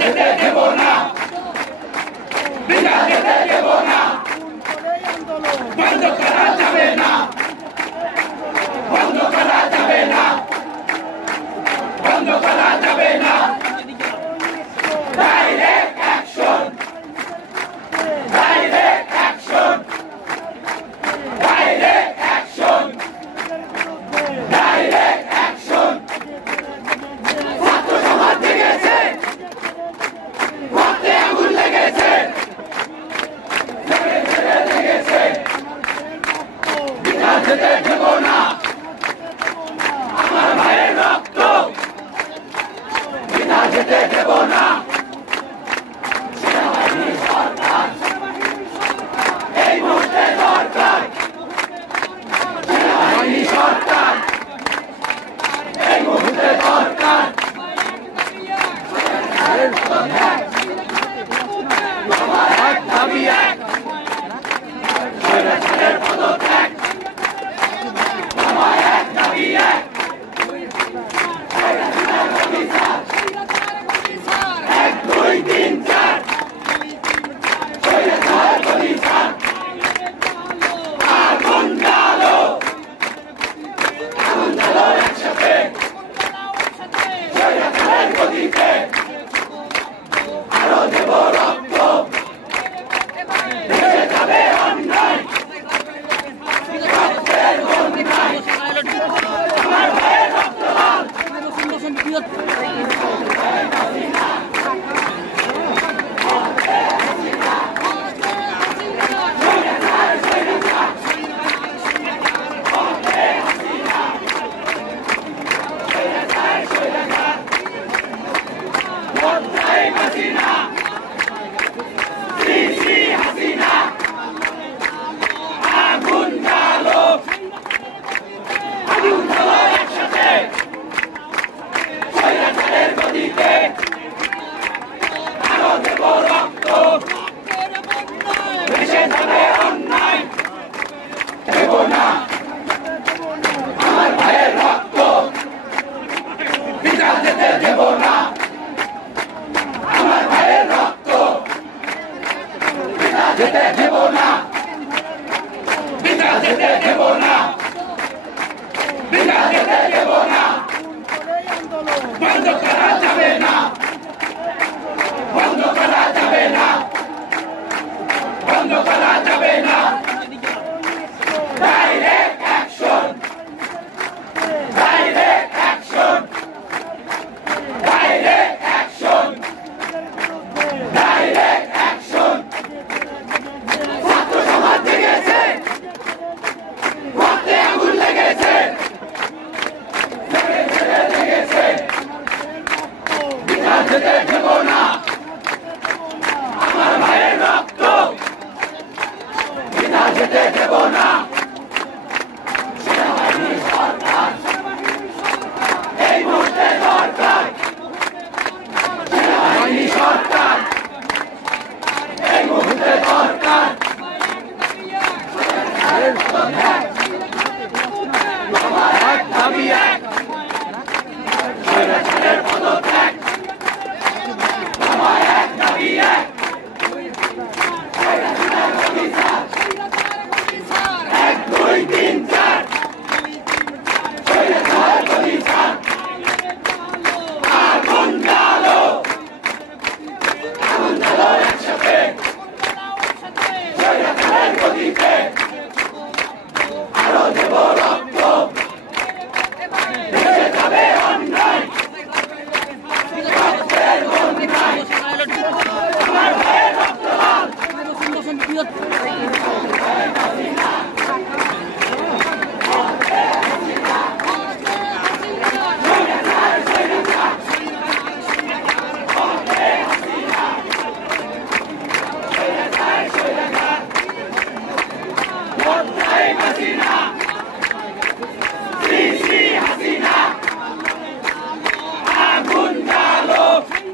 যেতে দেব না, বিনা যেতে দেব না, বন্ধ করা যাবে না, বন্ধ করা যাবে না, বন্ধ করা যাবে না। Direct action, direct action, direct action, direct action. ছাত্র সমাজ জেগেছে, রক্তে আগুন লেগেছে, লেগেছে, বিনা যেতে দেব না, আমার ভাইয়ের রক্ত বিনা যেতে দেব না। সেনাবাহিনী সরকার এই মুহূর্তে দরকার, সেনাবাহিনী সরকার এই মুহূর্তে দরকার। আমার এক দাবি এক, স্বৈরাচারের পদত্যাগ। আমার এক দাবি এক, স্বৈরাচারের অভিযান। 1, 2, 3, 4 স্বৈরাচারের অভিযান। আগুন জ্বালো, আগুন জ্বালো একসাথে, স্বৈরাচারের গতিতে আরো দেব রক্ত, ভেসে যাবে অন্যায়, রক্তের বন্যায়। আমার ভাইয়ের রক্ত লাল, হাসিনা, শ্রী হাসিনা, আগুন জ্বালো, আগুন জ্বালো একসাথে, স্বৈরাচারের গতিতে আরো দেব রক্ত, ভেসে যাবে অন্যায়, দেব না আমার ভাইয়ের রক্ত, বিনা যেতে দেব না, আমার ভাইয়ের রক্ত বিনা যেতে দেব না।